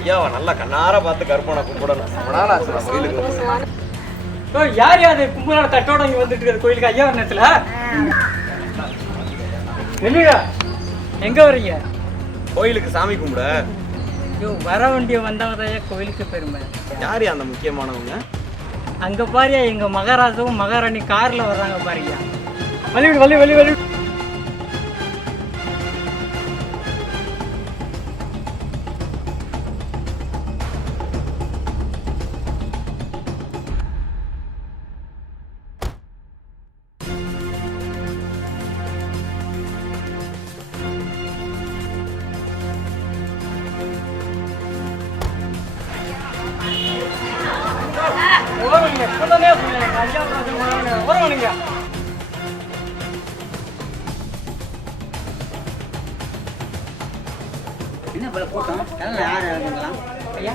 ஐயாவை நல்லா கண்ணார பார்த்து கருப்பனை கும்பிடணும் ரொம்ப நாள் ஆச்சு நான் கோயிலுக்கு. ஓ யார் யார் கும்பலான தட்டோட இங்க வந்துட்டு இருக்கிற கோயிலுக்கு? ஐயா நேரத்துல என்னடா எங்க வர்றீங்க கோயிலுக்கு சாமி கும்பிட. ஐயோ வர வண்டிய வந்தவங்க தான் கோயிலுக்கு பெருமை? யார் அந்த முக்கியமானவங்க? அங்க பாரியா எங்க மகாராஜாவும் மகாராணி கார்ல வர்றாங்க பாருங்க വലിയ വലിയ വലിയ വലിയ 뭐하는 거야? 끊어내야 걸어가는 거야? என்ன போல கூட்டம்? எல்லாம் யார் இறங்குங்களாம் ஐயா?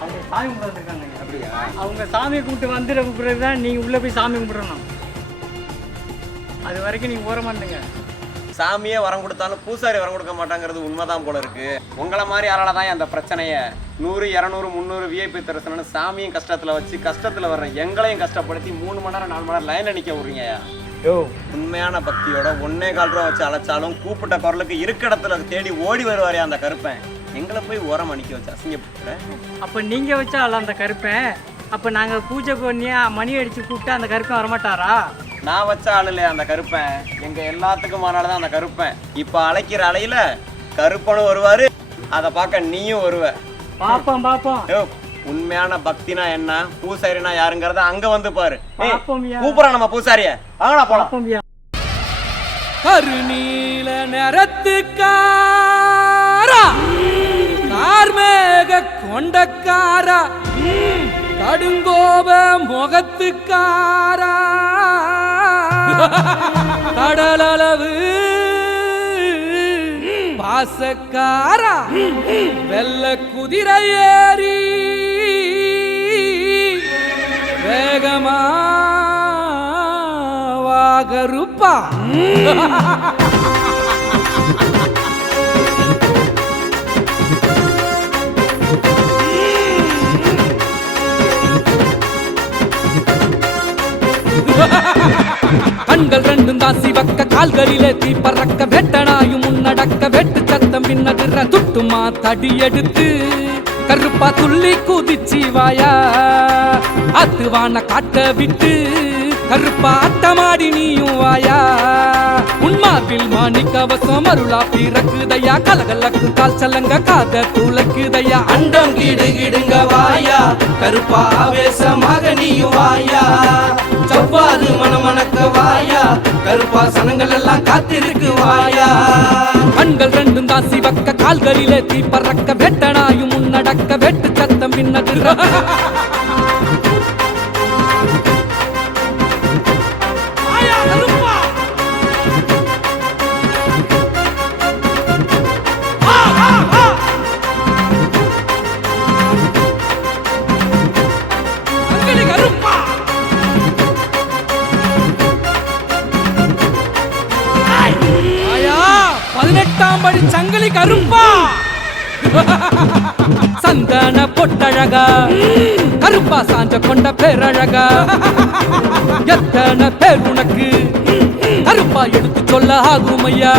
அவங்க சாமி கும்பிட வந்திருக்காங்க ஐயா. அப்படியா? அவங்க சாமி கும்பிட்டு வந்துட பிறகு தான் நீங்கள் உள்ளே போய் சாமி கும்பிடணும். அது வரைக்கும் நீங்கள் ஓர மாட்டேங்க சாமியே வரம் கொடுத்தாலும் பூசாரி வரம் கொடுக்க மாட்டாங்கிறது உண்மைதான் போல இருக்கு. உங்களை மாதிரி யாரால தான் அந்த பிரச்சனைய? நூறு இரநூறு முந்நூறு விஐபி தரிசனம்னு சாமியும் கஷ்டத்துல வச்சு கஷ்டத்துல வர்ற எங்களையும் கஷ்டப்படுத்தி மூணு மணி நேரம் நாலு மணி நேரம் லைன்ல நிக்க விடுறீங்கய்யா யோ. உண்மையான பக்தியோட ஒன்னே கால் ரூபா வச்சு அழைச்சாலும் கூப்பிட்ட குரலுக்கு இருக்க இடத்துல தேடி ஓடி வருவாரே அந்த கருப்பன். எங்களை போய் உரம் அணிக்க வச்சு அசிங்கப்படுத்துற? அப்போ நீங்கள் வச்சா அல்ல அந்த கருப்பேன். அப்போ நாங்கள் பூஜை பண்ணி மணி அடித்து கூப்பிட்டு அந்த கருப்பன் வரமாட்டாரா? நான் வச்ச ஆள் இல்லையா அந்த கருப்பன்? எங்க எல்லாத்துக்கும் தான் அந்த கருப்பன். இப்ப அழைக்கிற அலையில கருப்பனும் வருவாரு அதை பார்க்க நீயும் வருவ. பார்ப்போம் பார்ப்போம் உண்மையான பக்தினா என்ன? பூசாரினா யாருங்கிறத அங்க வந்து பாரு. கூப்பிடுறோம் நம்ம பூசாரிய. வாங்கடா போலாம். கருநீல நிறத்துக்காரா? கார்மேக கொண்டக்காரா? கடுங்கோப முகத்துக்காரா? கடலளவு பாசக்காரா? வெள்ள குதிரை ஏறி வாகருப்பா கண்கள் ரெண்டும் தான் சிவக்க கால்களிலே தீ பறக்க வெட்டனாயும் முன்னடக்க வெட்டு சத்தம் பின்னதிர துட்டுமா தடி எடுத்து கருப்பா துள்ளி குதிச்சி வாயா அத்துவான காட்ட விட்டு. கருப்பாட்டமாடி நீயும் வாயா. உன்மார்பில் மாணிக்கவசம் அருளா பிறக்குதையா. கலகலக்கு கால் சலங்க காத துளக்குதையா. அண்டம் கிடு கிடுங்க வாயா. கருப்பா ஆவேசமாக நீயும் வாயா. செவ்வாது மனமணக்க வாயா. கருப்பா சனங்கள் எல்லாம் காத்திருக்கு வாயா. கண்கள் ரெண்டும் தான் சிவக்க கால்களிலே தீ பறக்க வெட்டனாயும் முன்னடக்க வெட்டு சத்தம் பின்னது படி சங்கிலி கருப்பா சந்தன பொட்டழகா. கருப்பா சாஞ்ச கொண்ட பேரழகா. எத்தனை பேர் உனக்கு? கருப்பா எடுத்து சொல்ல ஆகும் ஐயா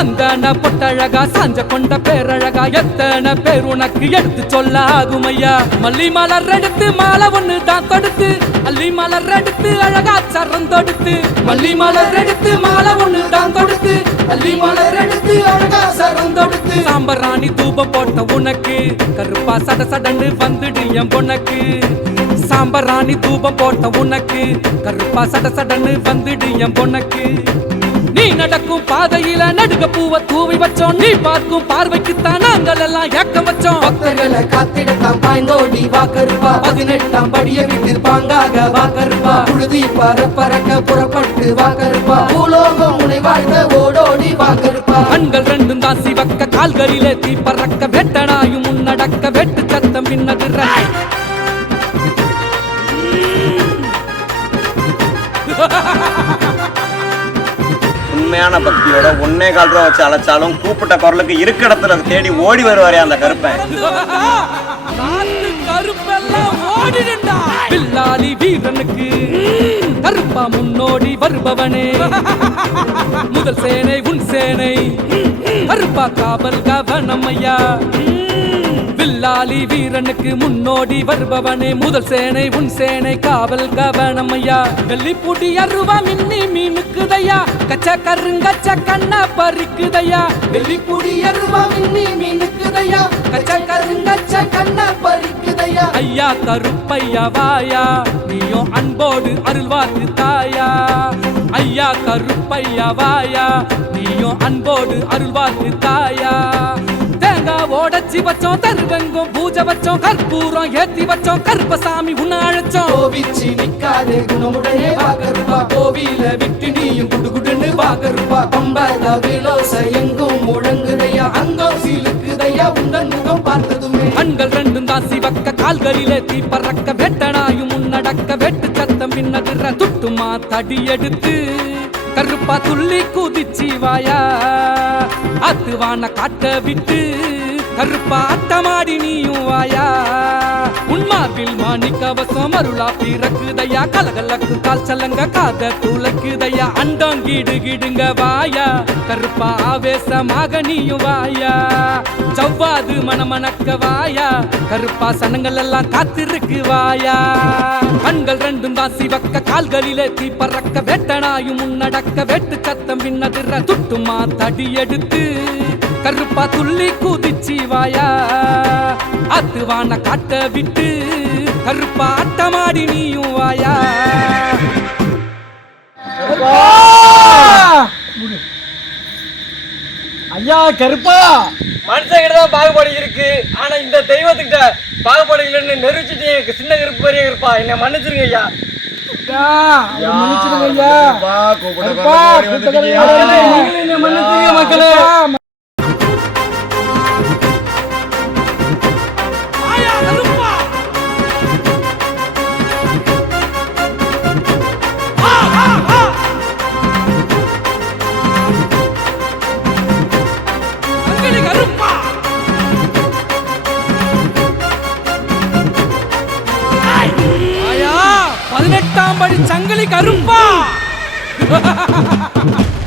சந்தன பொட்டழகா சாஞ்ச கொண்ட பேரழகா எத்தனை பேர் உனக்கு எடுத்து சொல்ல ஆகும் ஐயா மல்லி மலர் எடுத்து மாலை ஒண்ணு தான் தொடுத்து. அள்ளி மலர் எடுத்து அழகா சரம் தொடுத்து. மல்லி மலர் எடுத்து மாலை ஒண்ணு தான் தொடுத்து. அள்ளி மலர் எடுத்து அழகா சரம் தொடுத்து. சாம்பராணி தூபம் போட்ட உனக்கு கருப்பா சட சடன்னு வந்துடு என் பொண்ணக்கு. சாம்பராணி தூபம் போட்ட உனக்கு கருப்பா சட சடன்னு வந்துடு என் பொண்ணக்கு. நீ நடக்கும் பாதையில நடுக பூவ தூவி வச்சோம். நீ பார்க்கும் பார்வைக்குத்தான் நாங்கள் எல்லாம் ஏக்கம் வச்சோம். பக்தர்களை காத்திடத்தான் பாய்ந்தோடி வாக்கருப்பா. பதினெட்டாம் படிய விட்டு பாங்காக வாக்கருப்பா. புழுதி பற பறக்க புறப்பட்டு வாக்கருப்பா. பூலோகம் உனை வாழ்ந்த ஓடோடி வாக்கருப்பா. கண்கள் ரெண்டும் தான் சிவக்க கால்களிலே தீ பறக்க வெட்டனாயும் முன்னடக்க வெட்டு சத்தம் பின்னதிர உண்மையான பக்தியோட ஒன்னே கால் ரூபா வச்சு அழைச்சாலும் கூப்பிட்ட குரலுக்கு இருக்க இடத்துல தேடி ஓடி வருவாரே அந்த கருப்பன். பில்லாலி வீரனுக்கு கருப்பா முன்னோடி வருபவனே. முதல் சேனை உன் சேனை. கருப்பா காவல் கவனம் ஐயா வில்லாலி வீரனுக்கு முன்னோடி வருபவனே. முதல் சேனை உன் சேனை காவல் கவனம் ஐயா வெள்ளிப்பூடி அருவா மின்னி மீனுக்குதையா. கச்ச கருங்கச்ச கண்ண பறிக்குதையா. வெள்ளிப்புடி அருவா மின்னி மீனுக்குதையா. கச்ச கருங்கச்ச கண்ண பறிக்குதையா. ஐயா கருப்பையா வாயா. நீயும் அன்போடு அருள்வாக்கு தாயா. ஐயா கருப்பையா வாயா. நீயும் அன்போடு அருள்வாக்கு தாயா. தேங்காய் ஓடச்சி வச்சோம் தருவெங்கும் பூஜை வச்சோம் கற்பூரம் ஏத்தி வச்சோம் கருப்பசாமி உன்னை அழைச்சோம். கோவிச்சு நிக்காதே குணமுடனே வாக்கருப்பா கோவில விட்டு நீயும் குடுகுடுன்னு வாக்கருப்பா பம்பத விலோச எங்கும் முழங்குதையா அங்கம் சீலுக்குதையா உந்தன் முகம் பார்த்ததுமே. கண்கள் ரெண்டும் தான் சிவக்க கால்களிலே தீ பறக்க வெட்டனாயும் முன்னடக்க வெட்டு சத்தம் பின்னதிர துட்டுமா தடி எடுத்து. கருப்பா துள்ளி குதிச்சி வாயா. அத்துவான காட்ட விட்டு கருப்பாட்டமாடி நீயும் வாயா. உன்மார்பில் மாணிக்க அவசம் அருளா பிறக்குதையா. கலகலக்கு கால் சலங்க காத துளக்குதையா. அண்டம் கிடு கிடுங்க வாயா. கருப்பா ஆவேசமாக நீயும் வாயா. சவ்வாது மனமணக்க வாயா. கருப்பா சனங்கள் எல்லாம் காத்திருக்கு வாயா. கண்கள் ரெண்டும் தான் சிவக்க கால்களிலே தீ பறக்க. வெட்டனாயும் முன்னடக்க வெட்டு சத்தம் பின்னதிர துட்டுமா தடி எடுத்து. கருப்பா துள்ளி குதிச்சி வாயா. அத்துவான காட்ட விட்டு கருப்பா அட்டமாடி நீயும் வாயா. ஐயா கருப்பா! மனுஷங்கிட்ட தான் பாகுபாடு இருக்கு. ஆனா இந்த தெய்வத்துக்கிட்ட பாகுபாடு இல்லைன்னு நிரூபிச்சுட்டு சின்ன கருப்பு பெரிய கருப்பா. என்னை மன்னிச்சிருங்க ஐயா. ஐயா மன்னிச்சிடுங்க ஐயா சங்கிலி கருப்பா.